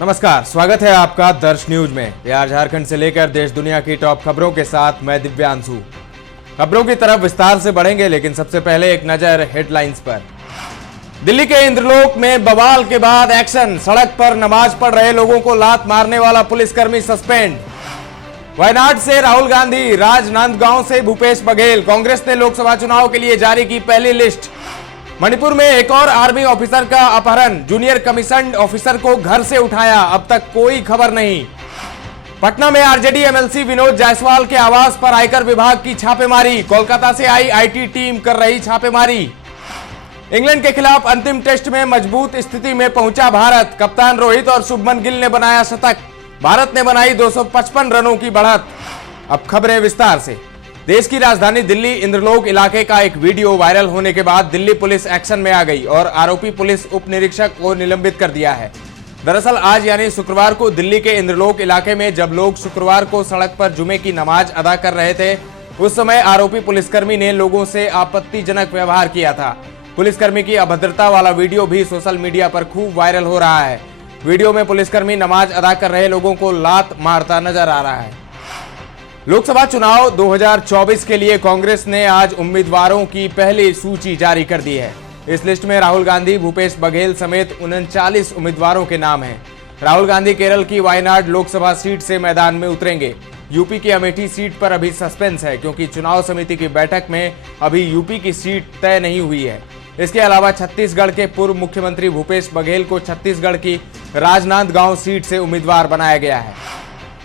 नमस्कार, स्वागत है आपका दर्श न्यूज में। बिहार झारखंड से लेकर देश दुनिया की टॉप खबरों के साथ मैं दिव्यांशु। खबरों की तरफ विस्तार से बढ़ेंगे, लेकिन सबसे पहले एक नजर हेडलाइंस पर। दिल्ली के इंद्रलोक में बवाल के बाद एक्शन। सड़क पर नमाज पढ़ रहे लोगों को लात मारने वाला पुलिसकर्मी सस्पेंड। वायनाड से राहुल गांधी, राजनांदगांव से भूपेश बघेल। कांग्रेस ने लोकसभा चुनाव के लिए जारी की पहली लिस्ट। मणिपुर में एक और आर्मी ऑफिसर का अपहरण। जूनियर कमीशन्ड ऑफिसर को घर से उठाया, अब तक कोई खबर नहीं। पटना में आरजेडी एमएलसी विनोद जायसवाल के आवास पर आयकर विभाग की छापेमारी। कोलकाता से आई आईटी टीम कर रही छापेमारी। इंग्लैंड के खिलाफ अंतिम टेस्ट में मजबूत स्थिति में पहुंचा भारत। कप्तान रोहित और शुभमन गिल ने बनाया शतक। भारत ने बनाई 255 रनों की बढ़त। अब खबरें विस्तार से। देश की राजधानी दिल्ली इंद्रलोक इलाके का एक वीडियो वायरल होने के बाद दिल्ली पुलिस एक्शन में आ गई और आरोपी पुलिस उप निरीक्षक को निलंबित कर दिया है। दरअसल आज यानी शुक्रवार को दिल्ली के इंद्रलोक इलाके में जब लोग शुक्रवार को सड़क पर जुमे की नमाज अदा कर रहे थे, उस समय आरोपी पुलिसकर्मी ने लोगों से आपत्तिजनक व्यवहार किया था। पुलिसकर्मी की अभद्रता वाला वीडियो भी सोशल मीडिया पर खूब वायरल हो रहा है। वीडियो में पुलिसकर्मी नमाज अदा कर रहे लोगों को लात मारता नजर आ रहा है। लोकसभा चुनाव 2024 के लिए कांग्रेस ने आज उम्मीदवारों की पहली सूची जारी कर दी है। इस लिस्ट में राहुल गांधी, भूपेश बघेल समेत 39 उम्मीदवारों के नाम हैं। राहुल गांधी केरल की वायनाड लोकसभा सीट से मैदान में उतरेंगे। यूपी की अमेठी सीट पर अभी सस्पेंस है, क्योंकि चुनाव समिति की बैठक में अभी यूपी की सीट तय नहीं हुई है। इसके अलावा छत्तीसगढ़ के पूर्व मुख्यमंत्री भूपेश बघेल को छत्तीसगढ़ की राजनांदगांव सीट से उम्मीदवार बनाया गया है।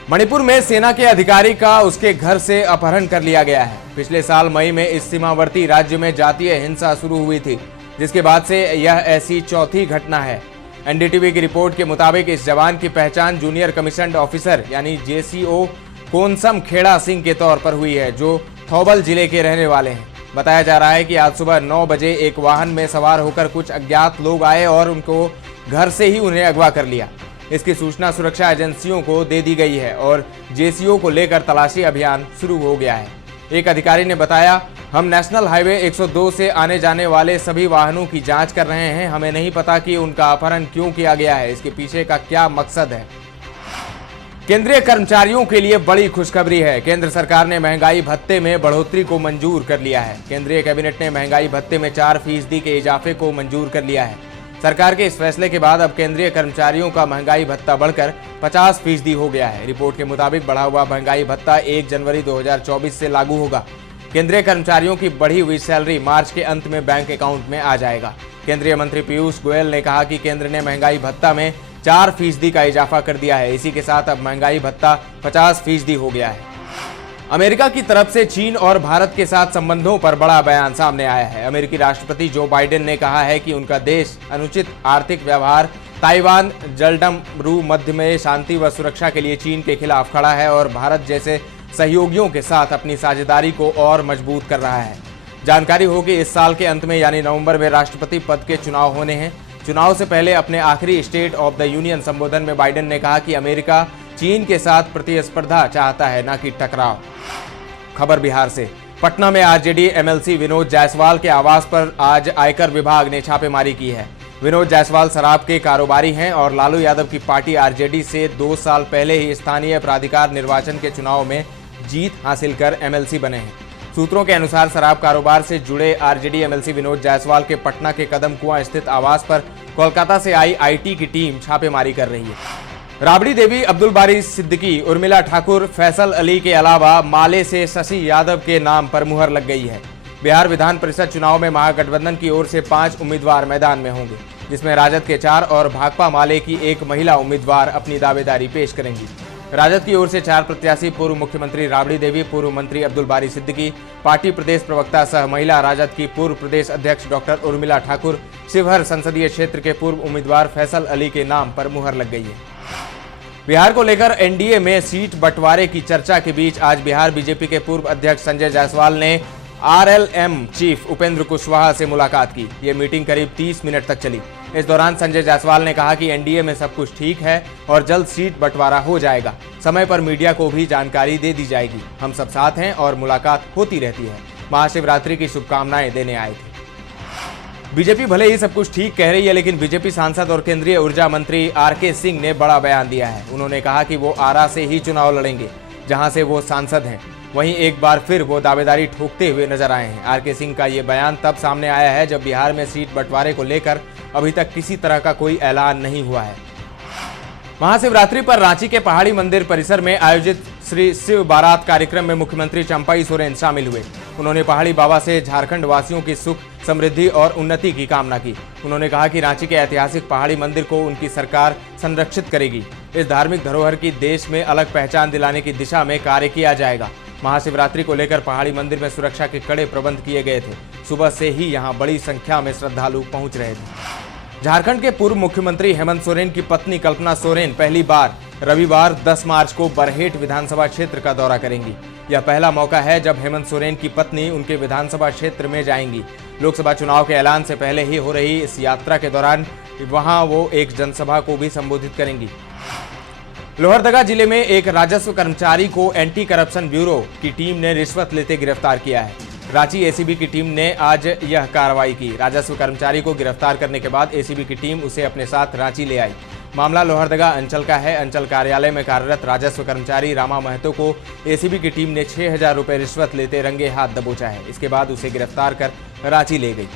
मणिपुर में सेना के अधिकारी का उसके घर से अपहरण कर लिया गया है। पिछले साल मई में इस सीमावर्ती राज्य में जातीय हिंसा शुरू हुई थी, जिसके बाद से यह ऐसी चौथी घटना है। एनडीटीवी की रिपोर्ट के मुताबिक इस जवान की पहचान जूनियर कमीशन्ड ऑफिसर यानी जेसीओ कोनसम खेड़ा सिंह के तौर पर हुई है, जो थौबल जिले के रहने वाले हैं। बताया जा रहा है कि आज सुबह 9 बजे एक वाहन में सवार होकर कुछ अज्ञात लोग आए और उनको घर से ही उन्हें अगवा कर लिया। इसकी सूचना सुरक्षा एजेंसियों को दे दी गई है और जेसीओ को लेकर तलाशी अभियान शुरू हो गया है। एक अधिकारी ने बताया, हम नेशनल हाईवे 102 से आने जाने वाले सभी वाहनों की जांच कर रहे हैं। हमें नहीं पता कि उनका अपहरण क्यों किया गया है, इसके पीछे का क्या मकसद है। केंद्रीय कर्मचारियों के लिए बड़ी खुशखबरी है। केंद्र सरकार ने महंगाई भत्ते में बढ़ोतरी को मंजूर कर लिया है। केंद्रीय कैबिनेट ने महंगाई भत्ते में 4% के इजाफे को मंजूर कर लिया है। सरकार के इस फैसले के बाद अब केंद्रीय कर्मचारियों का महंगाई भत्ता बढ़कर 50% हो गया है। रिपोर्ट के मुताबिक बढ़ा हुआ महंगाई भत्ता 1 जनवरी 2024 से लागू होगा। केंद्रीय कर्मचारियों की बढ़ी हुई सैलरी मार्च के अंत में बैंक अकाउंट में आ जाएगा। केंद्रीय मंत्री पीयूष गोयल ने कहा कि केंद्र ने महंगाई भत्ता में 4% का इजाफा कर दिया है। इसी के साथ अब महंगाई भत्ता 50% हो गया है। अमेरिका की तरफ से चीन और भारत के साथ संबंधों पर बड़ा बयान सामने आया है। अमेरिकी राष्ट्रपति जो बाइडेन ने कहा है कि उनका देश अनुचित आर्थिक व्यवहार, ताइवान, जलडमरू मध्य में शांति व सुरक्षा के लिए चीन के खिलाफ खड़ा है और भारत जैसे सहयोगियों के साथ अपनी साझेदारी को और मजबूत कर रहा है। जानकारी हो कि इस साल के अंत में यानी नवंबर में राष्ट्रपति पद के चुनाव होने हैं। चुनाव से पहले अपने आखिरी स्टेट ऑफ द यूनियन संबोधन में बाइडेन ने कहा कि अमेरिका चीन के साथ प्रतिस्पर्धा चाहता है, न कि टकराव। खबर बिहार से। पटना में आरजेडी एमएलसी विनोद जायसवाल के आवास पर आज आयकर विभाग ने छापेमारी की है। विनोद जायसवाल शराब के कारोबारी हैं और लालू यादव की पार्टी आरजेडी से 2 साल पहले ही स्थानीय प्राधिकार निर्वाचन के चुनाव में जीत हासिल कर एमएलसी बने हैं। सूत्रों के अनुसार शराब कारोबार से जुड़े आरजेडी एमएलसी विनोद जायसवाल के पटना के कदम कुआं स्थित आवास पर कोलकाता से आई आईटी की टीम छापेमारी कर रही है। राबड़ी देवी, अब्दुल बारी सिद्दीकी, उर्मिला ठाकुर, फैसल अली के अलावा माले से शशि यादव के नाम पर मुहर लग गई है। बिहार विधान परिषद चुनाव में महागठबंधन की ओर से 5 उम्मीदवार मैदान में होंगे, जिसमें राजद के 4 और भाकपा माले की 1 महिला उम्मीदवार अपनी दावेदारी पेश करेंगी। राजद की ओर से 4 प्रत्याशी पूर्व मुख्यमंत्री राबड़ी देवी, पूर्व मंत्री अब्दुल बारी सिद्दीकी, पार्टी प्रदेश प्रवक्ता सह महिला राजद की पूर्व प्रदेश अध्यक्ष डॉक्टर उर्मिला ठाकुर, शिवहर संसदीय क्षेत्र के पूर्व उम्मीदवार फैसल अली के नाम पर मुहर लग गई है। बिहार को लेकर एनडीए में सीट बंटवारे की चर्चा के बीच आज बिहार बीजेपी के पूर्व अध्यक्ष संजय जायसवाल ने आरएलएम चीफ उपेंद्र कुशवाहा से मुलाकात की। ये मीटिंग करीब 30 मिनट तक चली। इस दौरान संजय जायसवाल ने कहा कि एनडीए में सब कुछ ठीक है और जल्द सीट बंटवारा हो जाएगा। समय पर मीडिया को भी जानकारी दे दी जाएगी। हम सब साथ हैं और मुलाकात होती रहती है। महाशिवरात्रि की शुभकामनाएं देने आए थे। बीजेपी भले ही सब कुछ ठीक कह रही है, लेकिन बीजेपी सांसद और केंद्रीय ऊर्जा मंत्री आरके सिंह ने बड़ा बयान दिया है। उन्होंने कहा कि वो आरा से ही चुनाव लड़ेंगे, जहां से वो सांसद हैं। वहीं एक बार फिर वो दावेदारी ठोकते हुए नजर आए हैं। आरके सिंह का ये बयान तब सामने आया है जब बिहार में सीट बंटवारे को लेकर अभी तक किसी तरह का कोई ऐलान नहीं हुआ है। महाशिवरात्रि पर रांची के पहाड़ी मंदिर परिसर में आयोजित श्री शिव बारात कार्यक्रम में मुख्यमंत्री चंपाई सोरेन शामिल हुए। उन्होंने पहाड़ी बाबा से झारखंड वासियों की सुख, समृद्धि और उन्नति की कामना की। उन्होंने कहा कि रांची के ऐतिहासिक पहाड़ी मंदिर को उनकी सरकार संरक्षित करेगी। इस धार्मिक धरोहर की देश में अलग पहचान दिलाने की दिशा में कार्य किया जाएगा। महाशिवरात्रि को लेकर पहाड़ी मंदिर में सुरक्षा के कड़े प्रबंध किए गए थे। सुबह से ही यहां बड़ी संख्या में श्रद्धालु पहुंच रहे थे। झारखंड के पूर्व मुख्यमंत्री हेमंत सोरेन की पत्नी कल्पना सोरेन पहली बार रविवार 10 मार्च को बरहेट विधानसभा क्षेत्र का दौरा करेंगी। यह पहला मौका है जब हेमंत सोरेन की पत्नी उनके विधानसभा क्षेत्र में जाएंगी। लोकसभा चुनाव के ऐलान से पहले ही हो रही इस यात्रा के दौरान वहां वो एक जनसभा को भी संबोधित करेंगी। लोहरदगा जिले में एक राजस्व कर्मचारी को एंटी करप्शन ब्यूरो की टीम ने रिश्वत लेते गिरफ्तार किया है। रांची एसीबी की टीम ने आज यह कार्रवाई की। राजस्व कर्मचारी को गिरफ्तार करने के बाद एसीबी की टीम उसे अपने साथ रांची ले आई। मामला लोहरदगा अंचल का है। अंचल कार्यालय में कार्यरत राजस्व कर्मचारी रामा महतो को एसीबी की टीम ने 6000 रुपये रिश्वत लेते रंगे हाथ दबोचा है। इसके बाद उसे गिरफ्तार कर रांची ले गई।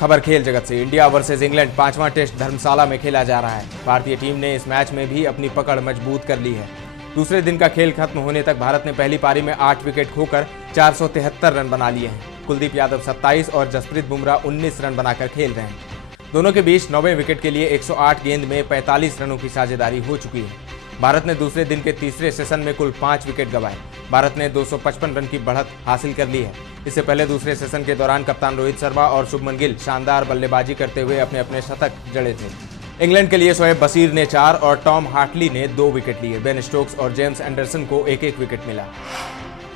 खबर खेल जगत से। इंडिया वर्सेस इंग्लैंड 5वां टेस्ट धर्मशाला में खेला जा रहा है। भारतीय टीम ने इस मैच में भी अपनी पकड़ मजबूत कर ली है। दूसरे दिन का खेल खत्म होने तक भारत ने पहली पारी में 8 विकेट खोकर 473 रन बना लिए हैं। कुलदीप यादव 27 और जसप्रीत बुमराह 19 रन बनाकर खेल रहे हैं। दोनों के बीच 9वें विकेट के लिए 108 गेंद में 45 रनों की साझेदारी हो चुकी है। भारत ने दूसरे दिन के तीसरे सेशन में कुल 5 विकेट गंवाए। भारत ने 255 रन की बढ़त हासिल कर ली है। इससे पहले दूसरे सेशन के दौरान कप्तान रोहित शर्मा और शुभमन गिल शानदार बल्लेबाजी करते हुए अपने अपने शतक जड़े थे। इंग्लैंड के लिए शोएब बशीर ने 4 और टॉम हार्टली ने 2 विकेट लिए। बेन स्टोक्स और जेम्स एंडरसन को एक एक विकेट मिला।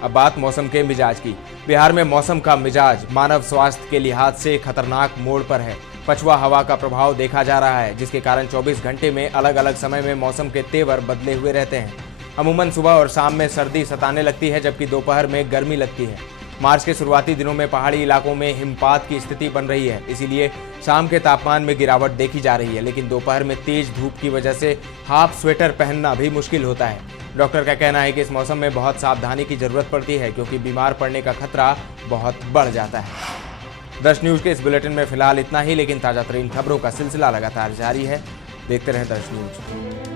अब बात मौसम के मिजाज की। बिहार में मौसम का मिजाज मानव स्वास्थ्य के लिहाज से खतरनाक मोड़ पर है। पछुआ हवा का प्रभाव देखा जा रहा है, जिसके कारण 24 घंटे में अलग अलग समय में मौसम के तेवर बदले हुए रहते हैं। अमूमन सुबह और शाम में सर्दी सताने लगती है, जबकि दोपहर में गर्मी लगती है। मार्च के शुरुआती दिनों में पहाड़ी इलाकों में हिमपात की स्थिति बन रही है, इसीलिए शाम के तापमान में गिरावट देखी जा रही है। लेकिन दोपहर में तेज धूप की वजह से हाफ स्वेटर पहनना भी मुश्किल होता है। डॉक्टर का कहना है कि इस मौसम में बहुत सावधानी की जरूरत पड़ती है, क्योंकि बीमार पड़ने का खतरा बहुत बढ़ जाता है। दर्श न्यूज के इस बुलेटिन में फिलहाल इतना ही, लेकिन ताजा तरीन खबरों का सिलसिला लगातार जारी है। देखते रहें दर्श न्यूज।